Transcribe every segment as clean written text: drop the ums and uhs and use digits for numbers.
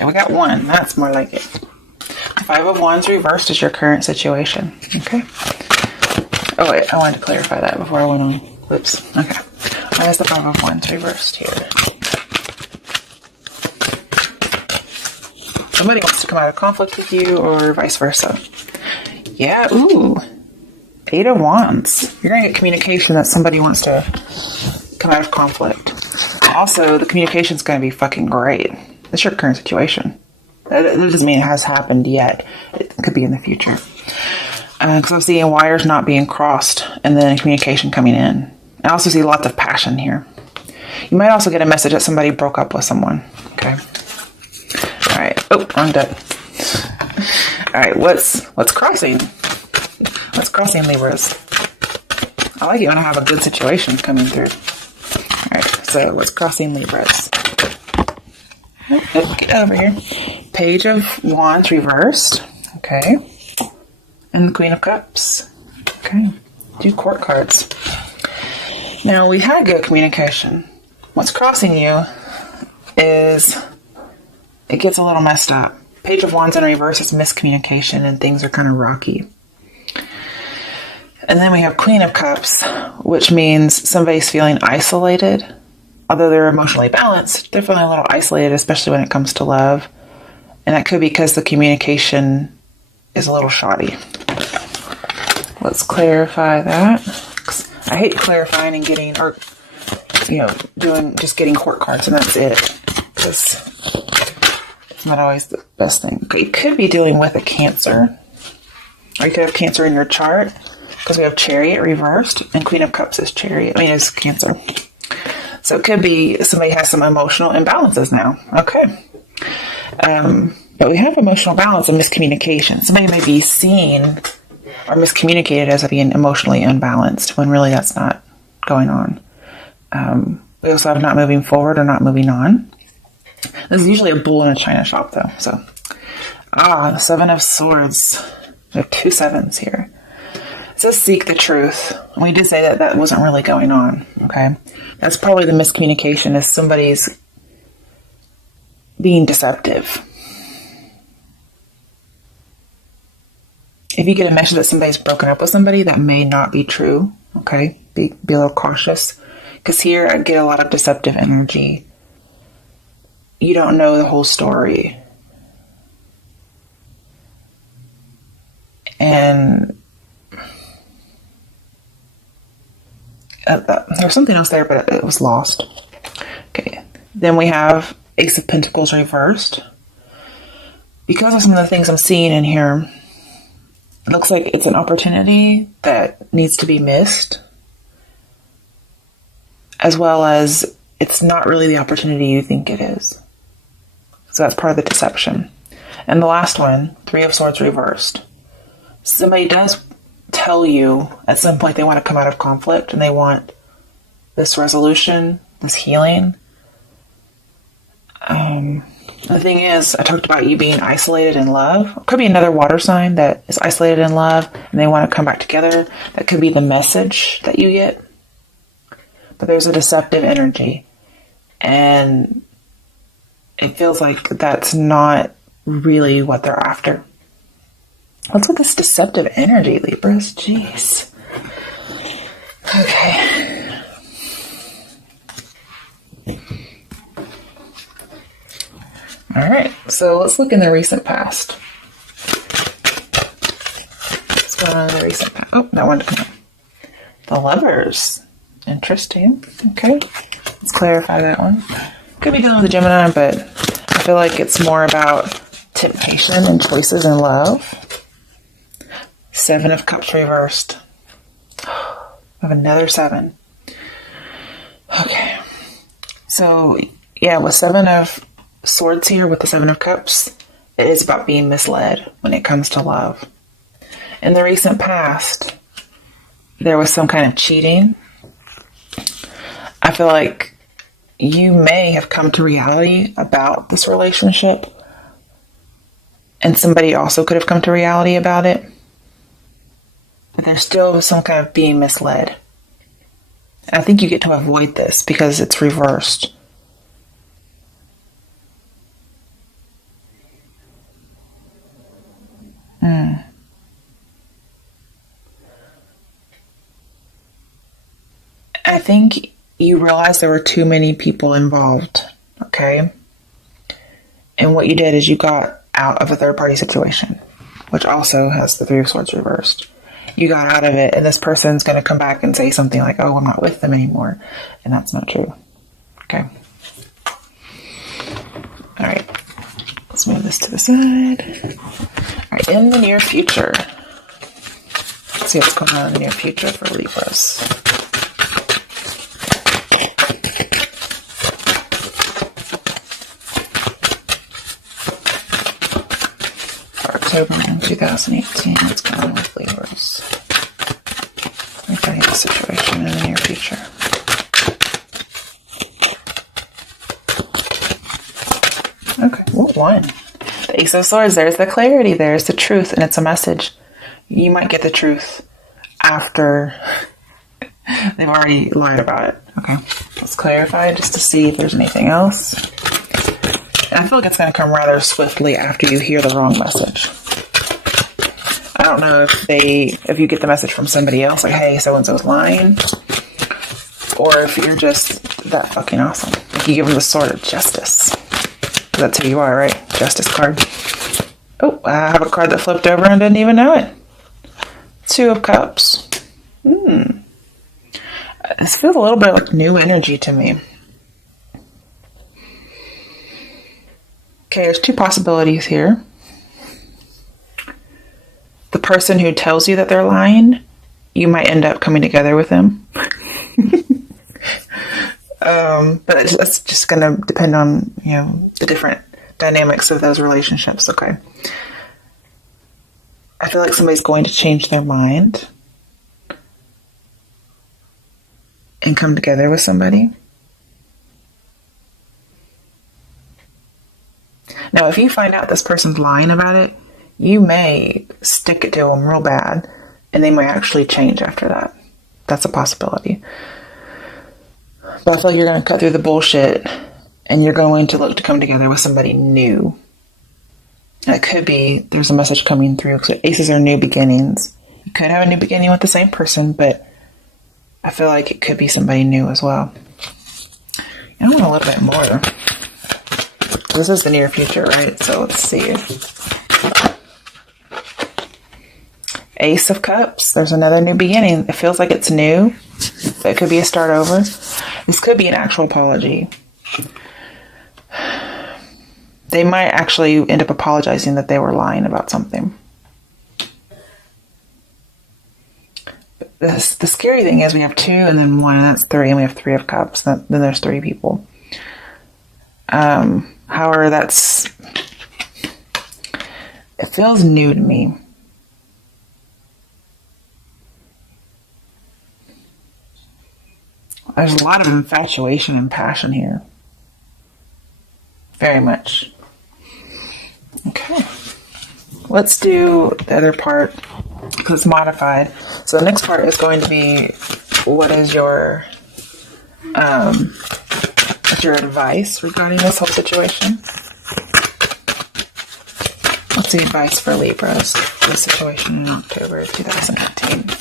Okay, we got 1. That's more like it. 5 of Wands reversed is your current situation. Okay. Oh, wait. I wanted to clarify that before I went on. Whoops. Okay. Why is the 5 of Wands reversed here? Somebody wants to come out of conflict with you or vice versa. Yeah. Ooh. 8 of Wands. You're going to get communication that somebody wants to come out of conflict. Also, the communication is going to be fucking great. That's your current situation. That doesn't mean it has happened yet. It could be in the future. Because I'm seeing wires not being crossed and then communication coming in. I also see lots of passion here. You might also get a message that somebody broke up with someone. Okay. All right. Oh, wrong deck. All right. What's crossing? What's crossing, Libras? I like it when I have a good situation coming through. All right. So what's crossing, Libras? Oh, get over here. Page of Wands reversed. Okay. And the Queen of Cups. Okay. 2 court cards. Now, we had good communication. What's crossing you is it gets a little messed up. Page of Wands in reverse is miscommunication and things are kind of rocky. And then we have Queen of Cups, which means somebody's feeling isolated. Although they're emotionally balanced, they're feeling a little isolated, especially when it comes to love. And that could be because the communication is a little shoddy. Let's clarify that. I hate clarifying and getting, or, just getting court cards and that's it. Because it's not always the best thing. Okay, you could be dealing with a Cancer. Or you could have Cancer in your chart. Because we have Chariot reversed. And Queen of Cups is Chariot. Is Cancer. So it could be somebody has some emotional imbalances now. Okay. But we have emotional balance and miscommunication. Somebody may be seen or miscommunicated as being emotionally unbalanced when really that's not going on. We also have not moving forward or not moving on. This is usually a bull in a china shop though. So, the 7 of Swords. We have 2 7s here. It says seek the truth. And we did say that wasn't really going on. Okay. That's probably the miscommunication is somebody's being deceptive. If you get a message that somebody's broken up with somebody, that may not be true. Okay. Be a little cautious. Because here I get a lot of deceptive energy. You don't know the whole story. And there's something else there, but it was lost. Okay. Then we have Ace of Pentacles reversed. Because of some of the things I'm seeing in here, it looks like it's an opportunity that needs to be missed. As well as it's not really the opportunity you think it is. So that's part of the deception. And the last one, 3 of Swords reversed. Somebody does tell you at some point they want to come out of conflict and they want this resolution, this healing. The thing is, I talked about you being isolated in love. It could be another water sign that is isolated in love and they want to come back together. That could be the message that you get. But there's a deceptive energy. And it feels like that's not really what they're after. What's with this deceptive energy, Libras? Jeez. Okay. Alright, so let's look in the recent past. What's going on in the recent past? Oh, that one. The Lovers. Interesting. Okay. Let's clarify that one. Could be dealing with a Gemini, but I feel like it's more about temptation and choices in love. 7 of Cups reversed. I have another 7. Okay. So, yeah, with 7 of Swords here, with the 7 of Cups, it is about being misled when it comes to love. In the recent past, there was some kind of cheating. I feel like you may have come to reality about this relationship, and somebody also could have come to reality about it. But there's still some kind of being misled. And I think you get to avoid this because it's reversed. think you realized there were too many people involved, okay? And what you did is you got out of a third-party situation, which also has the Three of Swords reversed. You got out of it, and this person's going to come back and say something like, oh, I'm not with them anymore. And that's not true. Okay. All right. Let's move this to the side. All right. In the near future. Let's see what's going on in the near future for Libras. October 2018. What's going on with Libras? Let me tell you the situation in the near future. Okay, what one? The Ace of Swords. There's the clarity. There's the truth, and it's a message. You might get the truth after they've already lied about it. Okay, let's clarify just to see if there's anything else. And I feel like it's going to come rather swiftly after you hear the wrong message. I don't know if you get the message from somebody else, like, hey, so-and-so's lying, or if you're just that fucking awesome. Like you give them the Sword of Justice. That's who you are, right? Justice card. Oh, I have a card that flipped over and didn't even know it. Two of Cups. This feels a little bit like new energy to me. Okay, there's two possibilities here. The person who tells you that they're lying, you might end up coming together with them. But it's just going to depend on, the different dynamics of those relationships. Okay. I feel like somebody's going to change their mind and come together with somebody. Now, if you find out this person's lying about it, you may stick it to them real bad, and they might actually change after that. That's a possibility. But I feel like you're going to cut through the bullshit, and you're going to look to come together with somebody new. It could be there's a message coming through, because aces are new beginnings. You could have a new beginning with the same person, but I feel like it could be somebody new as well. I want a little bit more. This is the near future, right? So let's see. Ace of Cups. There's another new beginning. It feels like it's new, but it could be a start over. This could be an actual apology. They might actually end up apologizing that they were lying about something. The scary thing is we have two and then one, and that's three, and we have Three of Cups. Then there's three people. However, it feels new to me. There's a lot of infatuation and passion here. Very much. Okay. Let's do the other part, because it's modified. So the next part is going to be, what is your advice regarding this whole situation? What's the advice for Libras for the situation in October 2018?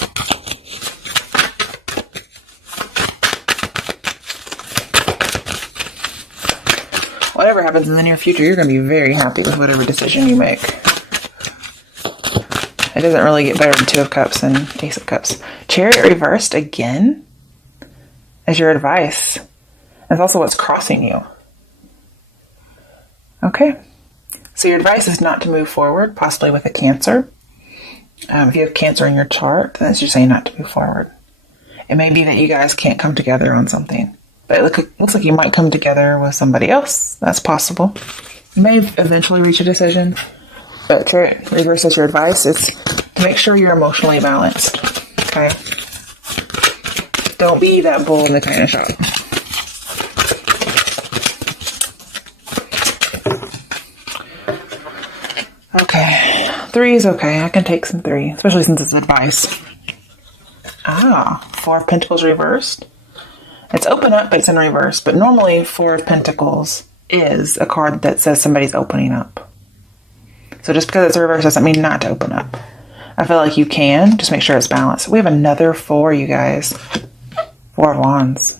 Whatever happens in the near future, you're going to be very happy with whatever decision you make. It doesn't really get better than Two of Cups and Ace of Cups. Chariot reversed again as your advice. That's also what's crossing you. Okay. So your advice is not to move forward, possibly with a Cancer. If you have Cancer in your chart, then it's just saying not to move forward. It may be that you guys can't come together on something. But it looks like you might come together with somebody else. That's possible. You may eventually reach a decision. But Chariot reverse as your advice is to make sure you're emotionally balanced. Okay? Don't be that bull in the china shop. Okay. 3 is okay. I can take some 3, especially since it's advice. Four of Pentacles reversed. It's open up, but it's in reverse. But normally, Four of Pentacles is a card that says somebody's opening up. So just because it's reversed doesn't mean not to open up. I feel like you can. Just make sure it's balanced. We have another 4, you guys. Four of Wands.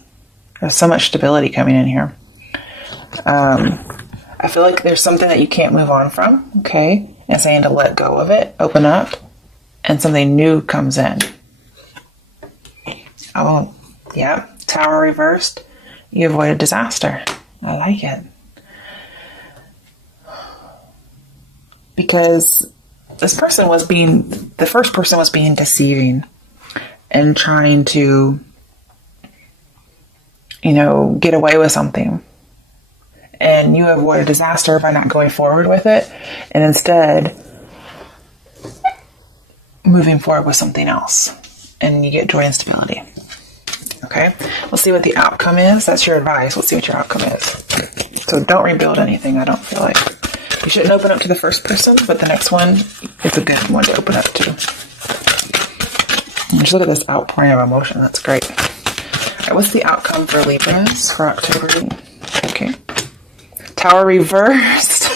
There's so much stability coming in here. I feel like there's something that you can't move on from, okay? And saying to let go of it, open up, and something new comes in. Oh, yeah. Tower reversed. You avoided disaster. I like it. Because this person was the first person was being deceiving and trying to, get away with something. And you avoid a disaster by not going forward with it, and instead moving forward with something else. And you get joy and stability. Okay? We'll see what the outcome is. That's your advice. We'll see what your outcome is. So don't rebuild anything, I don't feel like. You shouldn't open up to the first person, but the next one is a good one to open up to. Just look at this outpouring of emotion. That's great. All right, what's the outcome for Libras for October? Okay. Tower reversed.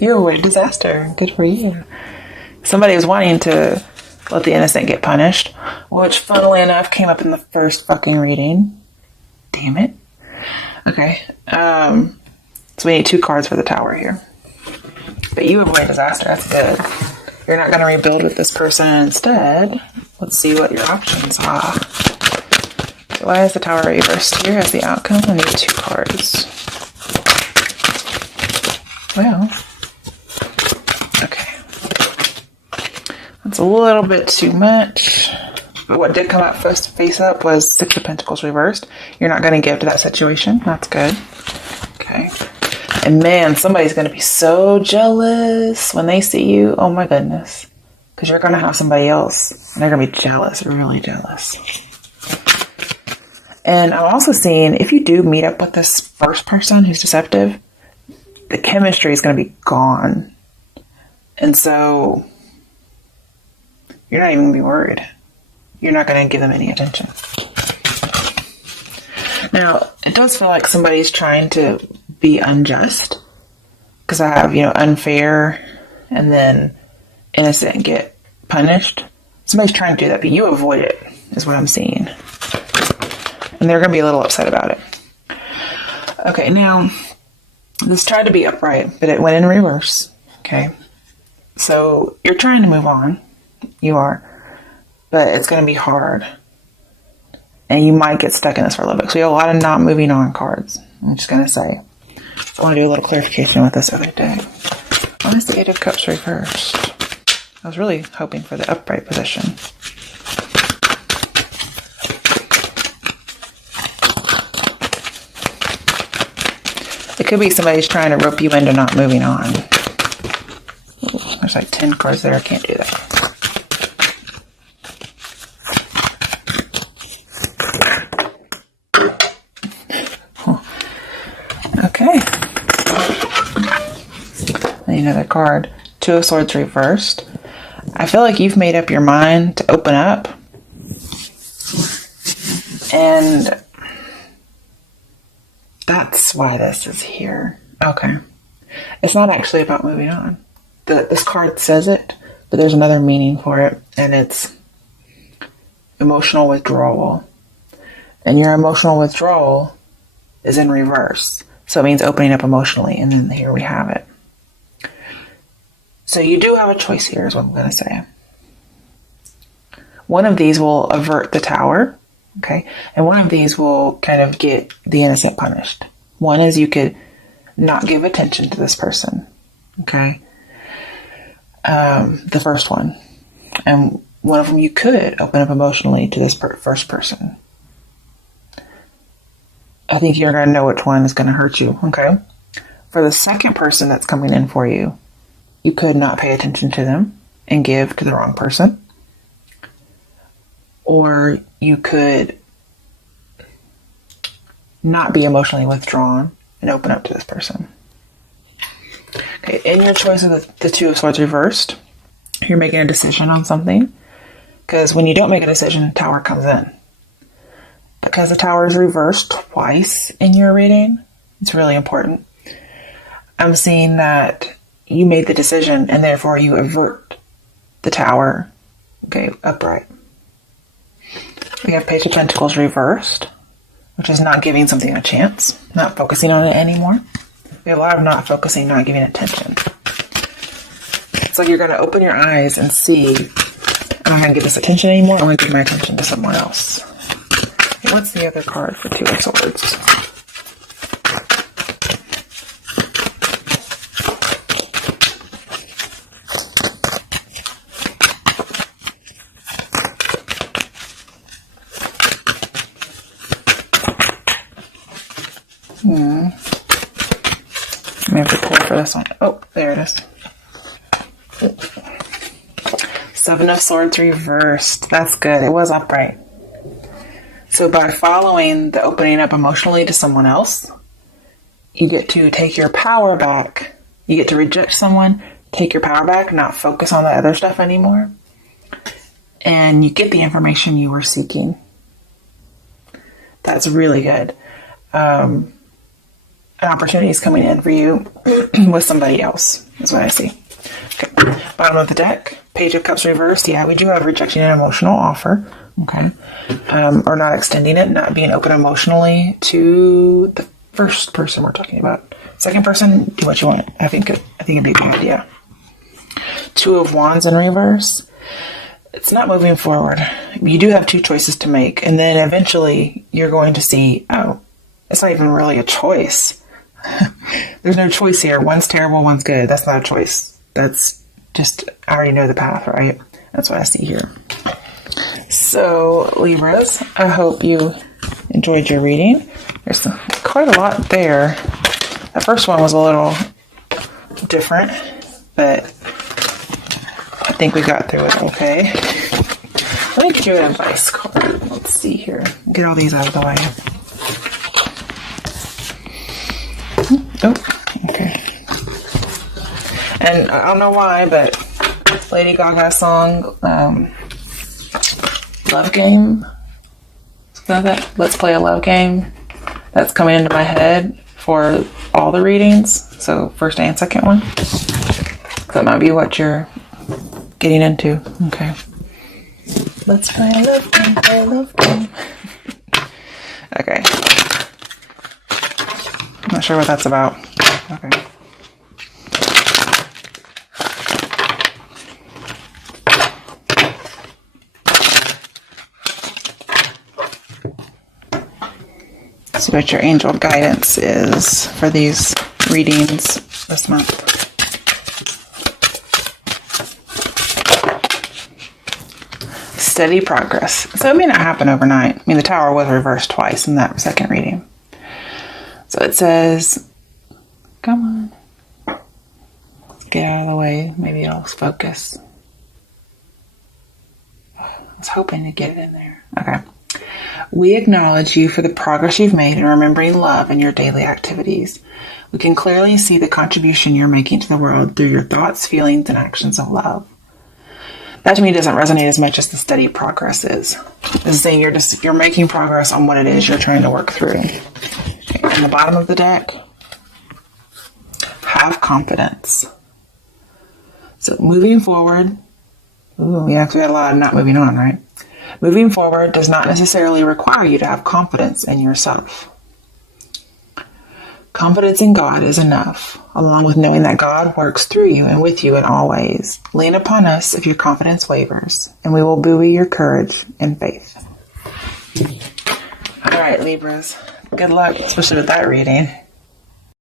You're a weird disaster. Good for you. Somebody was wanting to let the innocent get punished, which funnily enough came up in the first fucking reading. Damn it. Okay. So we need 2 cards for the Tower here. But you avoid disaster. That's good. You're not going to rebuild with this person. Instead, let's see what your options are. So why is the Tower reversed here as the outcome? I need 2 cards. Well, okay. That's a little bit too much. But what did come out first face up was 6 of Pentacles reversed. You're not going to give to that situation. That's good. Okay. And man, somebody's going to be so jealous when they see you. Oh my goodness. Because you're going to have somebody else. And they're going to be jealous. Really jealous. And I'm also seeing, if you do meet up with this first person who's deceptive, the chemistry is going to be gone. And so you're not even going to be worried. You're not going to give them any attention. Now, it does feel like somebody's trying to be unjust. Because I have, unfair and then innocent get punished. Somebody's trying to do that, but you avoid it, is what I'm seeing. And they're going to be a little upset about it. Okay, now, this tried to be upright, but it went in reverse. Okay. So, you're trying to move on. You are. But it's going to be hard. And you might get stuck in this for a little bit. So, you have a lot of not moving on cards. I'm just going to say. I want to do a little clarification with this other day. Why is the 8 of Cups reversed? I was really hoping for the upright position. It could be somebody's trying to rope you into not moving on. Ooh, there's like 10 cards there. I can't do that. Okay. Another card. 2 of Swords reversed. I feel like you've made up your mind to open up. And that's why this is here. Okay. It's not actually about moving on. This card says it, but there's another meaning for it, and it's emotional withdrawal. And your emotional withdrawal is in reverse. So it means opening up emotionally, and then here we have it. So you do have a choice here, is what I'm going to say. One of these will avert the Tower, okay? And one of these will kind of get the innocent punished. One is you could not give attention to this person, okay? The first one. And one of them you could open up emotionally to this first person. I think you're going to know which one is going to hurt you, okay? For the second person that's coming in for you, you could not pay attention to them and give to the wrong person. Or you could not be emotionally withdrawn and open up to this person. Okay, in your choice of the 2 of Swords reversed, you're making a decision on something. Because when you don't make a decision, Tower comes in. Because the Tower is reversed twice in your reading, it's really important. I'm seeing that you made the decision and therefore you avert the Tower, okay, upright. We have Page of Pentacles reversed, which is not giving something a chance, not focusing on it anymore. We have a lot of not focusing, not giving attention. It's like you're going to open your eyes and see, I'm not going to give this attention anymore. I'm going to give my attention to someone else. Okay, what's the other card for Two of Swords? I have to pull for this one. Oh, there it is. Seven of Swords reversed. That's good. It was upright. So by following the opening up emotionally to someone else, you get to take your power back. You get to reject someone, take your power back, not focus on the other stuff anymore. And you get the information you were seeking. That's really good. An opportunity is coming in for you with somebody else, is what I see. Okay. Bottom of the deck, Page of Cups reversed. Yeah, we do have rejecting an emotional offer. Okay. Or not extending it, not being open emotionally to the first person we're talking about. Second person, do what you want. I think it'd be a good idea. Two of Wands in reverse. It's not moving forward. You do have two choices to make, and then eventually you're going to see, oh, it's not even really a choice. There's no choice here. One's terrible, one's good. That's not a choice. That's just, I already know the path, right? That's what I see here. So, Libras, I hope you enjoyed your reading. There's quite a lot there. The first one was a little different, but I think we got through it okay. Let me do an advice card. Let's see here. Get all these out of the way. Oh, okay. And I don't know why, but Lady Gaga's song, Love Game, something like that. Let's Play a Love Game. That's coming into my head for all the readings. So first and second one. That might be what you're getting into. Okay. Let's play a love game, play a love game. Okay. Not sure what that's about. Okay. See what your angel guidance is for these readings this month. Steady progress. So it may not happen overnight. I mean, the Tower was reversed twice in that second reading. So it says, come on. Let's get out of the way. Maybe I'll focus. I was hoping to get it in there. Okay. We acknowledge you for the progress you've made in remembering love in your daily activities. We can clearly see the contribution you're making to the world through your thoughts, feelings, and actions of love. That to me doesn't resonate as much as the steady progress is. This is saying you're making progress on what it is you're trying to work through. Okay, on the bottom of the deck, have confidence. So moving forward, we had a lot of not moving on, right? Moving forward does not necessarily require you to have confidence in yourself. Confidence in God is enough, along with knowing that God works through you and with you in all ways. Lean upon us if your confidence wavers, and we will buoy your courage and faith. All right, Libras. Good luck, especially with that reading.